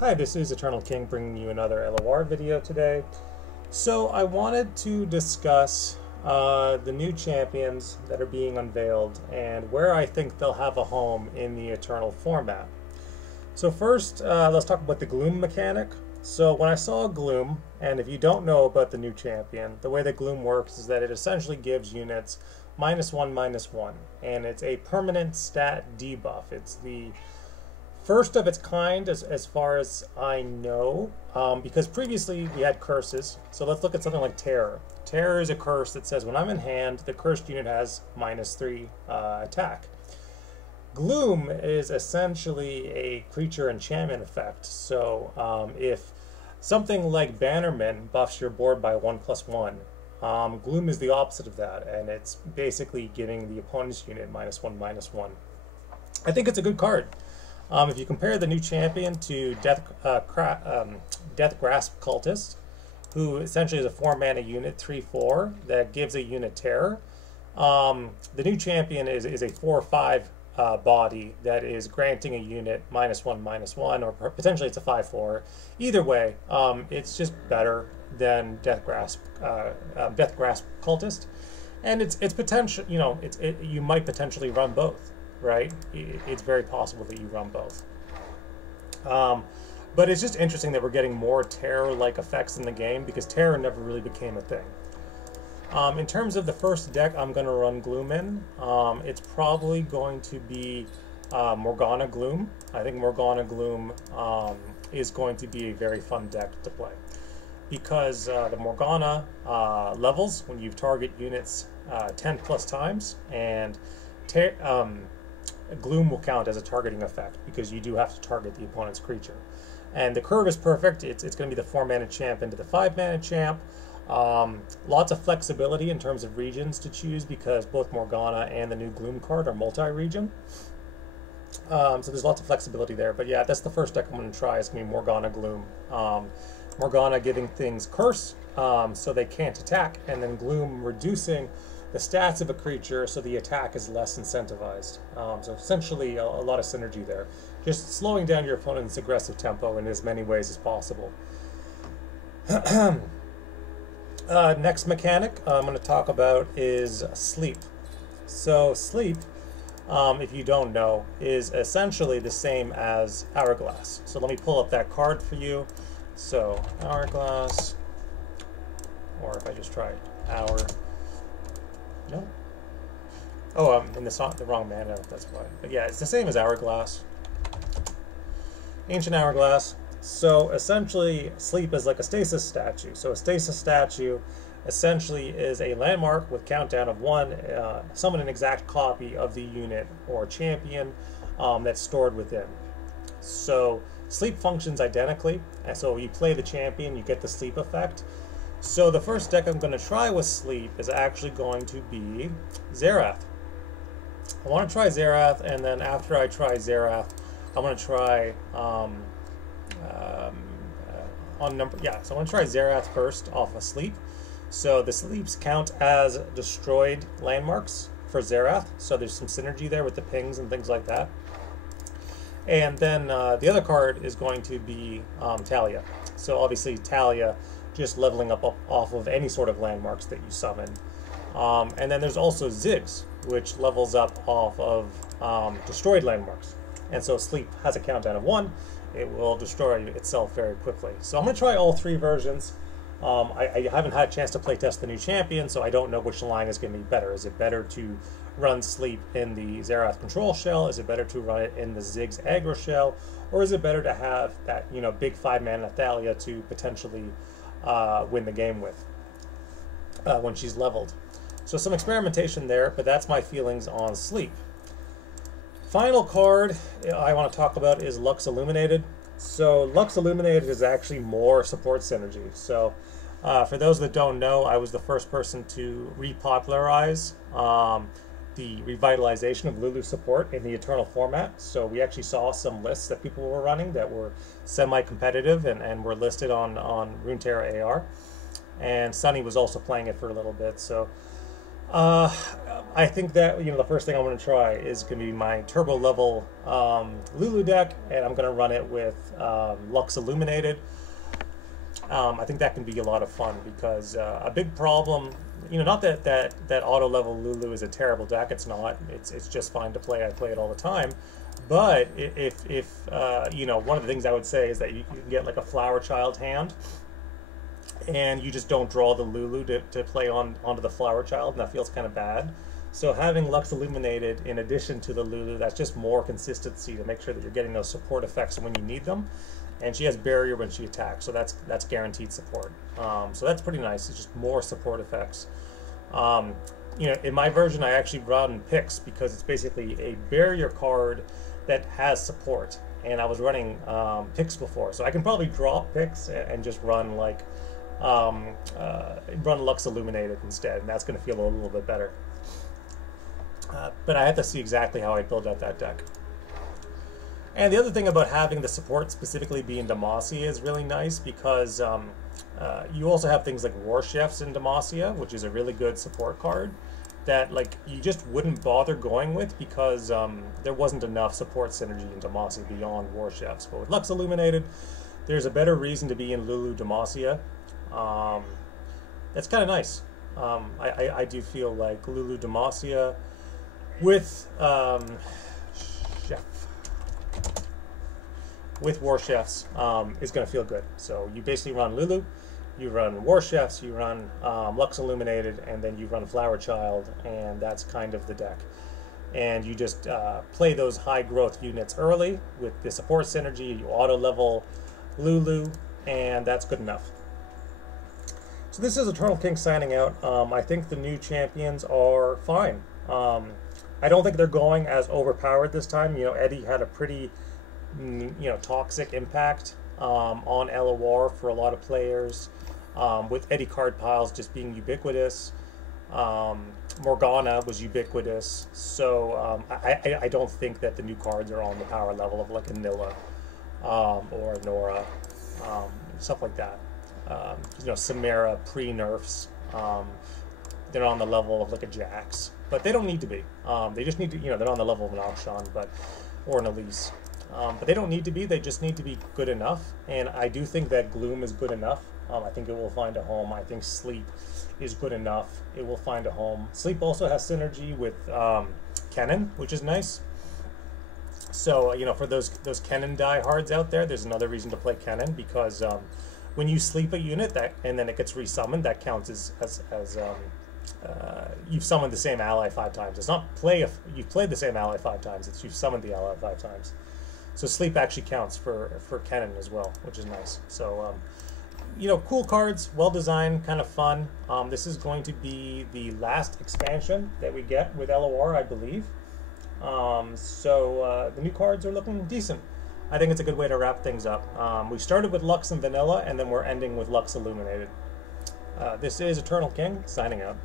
Hi, this is Eternal King bringing you another LOR video today. So I wanted to discuss the new champions that are being unveiled and where I think they'll have a home in the Eternal format. So first, let's talk about the gloom mechanic. So when I saw gloom, and if you don't know about the new champion, the way that gloom works is that it essentially gives units -1/-1, and it's a permanent stat debuff. It's the first of its kind as far as I know, because previously we had curses. So let's look at something like Terror. Terror is a curse that says when I'm in hand, the cursed unit has -3 attack. Gloom is essentially a creature enchantment effect. So if something like Bannerman buffs your board by 1/1, Gloom is the opposite of that, and it's basically giving the opponent's unit -1/-1. I think it's a good card. If you compare the new champion to Death Grasp Cultist, who essentially is a 4-mana unit, 3/4, that gives a unit terror, the new champion is a 4/5 body that is granting a unit -1/-1, or potentially it's a 5/4. Either way, it's just better than Death Grasp Cultist, and it's potential. You might potentially run both. Right? It's very possible that you run both. But it's just interesting that we're getting more terror-like effects in the game because terror never really became a thing. In terms of the first deck I'm going to run Gloom in, it's probably going to be Morgana Gloom. I think Morgana Gloom is going to be a very fun deck to play because the Morgana levels when you target units 10 plus times, and Gloom will count as a targeting effect because you do have to target the opponent's creature. And the curve is perfect. It's going to be the 4-mana champ into the 5-mana champ. Lots of flexibility in terms of regions to choose because both Morgana and the new Gloom card are multi-region. So there's lots of flexibility there. But yeah, that's the first deck I'm going to try. It's going to be Morgana Gloom. Morgana giving things curse so they can't attack, and then Gloom reducing the stats of a creature so the attack is less incentivized. So essentially a lot of synergy there. Just slowing down your opponent's aggressive tempo in as many ways as possible. Next mechanic I'm going to talk about is sleep. So sleep, if you don't know, is essentially the same as Hourglass. So let me pull up that card for you. So Hourglass, or if I just try Hour. No. Oh, I'm in the wrong mana, that's why. But yeah, it's the same as Hourglass. Ancient Hourglass. So essentially, sleep is like a stasis statue. So a stasis statue essentially is a landmark with countdown of 1. Summon an exact copy of the unit or champion that's stored within. So sleep functions identically. And so you play the champion, you get the sleep effect. So the first deck I'm going to try with sleep is actually going to be Xerath. I want to try Xerath, and then after I try Xerath, I want to try so I want to try Xerath first off of sleep. So the sleeps count as destroyed landmarks for Xerath, so there's some synergy there with the pings and things like that. And then the other card is going to be Talia. So obviously Talia just leveling up off of any sort of landmarks that you summon. And then there's also Ziggs, which levels up off of destroyed landmarks. And so sleep has a countdown of 1. It will destroy itself very quickly. So I'm going to try all 3 versions. I haven't had a chance to playtest the new champion, so I don't know which line is going to be better. Is it better to run sleep in the Xerath control shell? Is it better to run it in the Ziggs aggro shell? Or is it better to have that big 5-mana Thalia to potentially win the game with when she's leveled? So some experimentation there, but that's my feelings on sleep. Final card I want to talk about is Lux Illuminated. So Lux Illuminated is actually more support synergy. So for those that don't know, I was the first person to repopularize the revitalization of Lulu support in the Eternal format. So we actually saw some lists that people were running that were semi-competitive and were listed on Runeterra AR. And Sunny was also playing it for a little bit. So Uh, I think that the first thing I'm going to try is going to be my turbo level Lulu deck, and I'm going to run it with Lux Illuminated. I think that can be a lot of fun because a big problem, not that auto level Lulu is a terrible deck. It's not. It's just fine to play. I play it all the time. But if one of the things I would say is that you can get like a Flower Child hand, and you just don't draw the Lulu to play onto the Flower Child, and that feels kind of bad. So having Lux Illuminated in addition to the Lulu, that's just more consistency to make sure that you're getting those support effects when you need them. And she has barrier when she attacks, so that's guaranteed support. So that's pretty nice. It's just more support effects. In my version, I actually run Pix because it's basically a barrier card that has support. And I was running Pix before, so I can probably drop Pix and just run like run Lux Illuminated instead, and that's going to feel a little bit better. But I have to see exactly how I build out that deck. And the other thing about having the support specifically be in Demacia is really nice because you also have things like War Chefs in Demacia, which is a really good support card that like you just wouldn't bother going with because there wasn't enough support synergy in Demacia beyond War Chefs. But with Lux Illuminated, there's a better reason to be in Lulu Demacia. That's kind of nice. I do feel like Lulu Demacia with War Chefs is going to feel good. So you basically run Lulu, you run War Chefs, you run Lux Illuminated, and then you run Flower Child, and that's kind of the deck. And you just play those high growth units early with the support synergy, you auto level Lulu, and that's good enough. So this is Eternal King signing out. I think the new champions are fine. I don't think they're going as overpowered this time. Eddie had a pretty toxic impact on LOR for a lot of players, with Eddie card piles just being ubiquitous. Morgana was ubiquitous, so I don't think that the new cards are on the power level of like a Nilla or a Nora, stuff like that. Samara pre-nerfs, they're on the level of like a Jax, but they don't need to be. They just need to, they're on the level of an Akshan, or an Elise. But they don't need to be, they just need to be good enough, and I do think that Gloom is good enough. I think it will find a home. I think Sleep is good enough. It will find a home. Sleep also has synergy with Kennen, which is nice. So, for those Kennen diehards out there, there's another reason to play Kennen, because when you sleep a unit and then it gets resummoned, that counts as you've summoned the same ally 5 times. It's not you've played the same ally 5 times, it's you've summoned the ally 5 times. So Sleep actually counts for Kennen as well, which is nice. So, cool cards, well designed, kind of fun. This is going to be the last expansion that we get with LOR, I believe. So the new cards are looking decent. I think it's a good way to wrap things up. We started with Lux and Vanilla, and then we're ending with Lux Illuminated. This is Eternal King, signing out.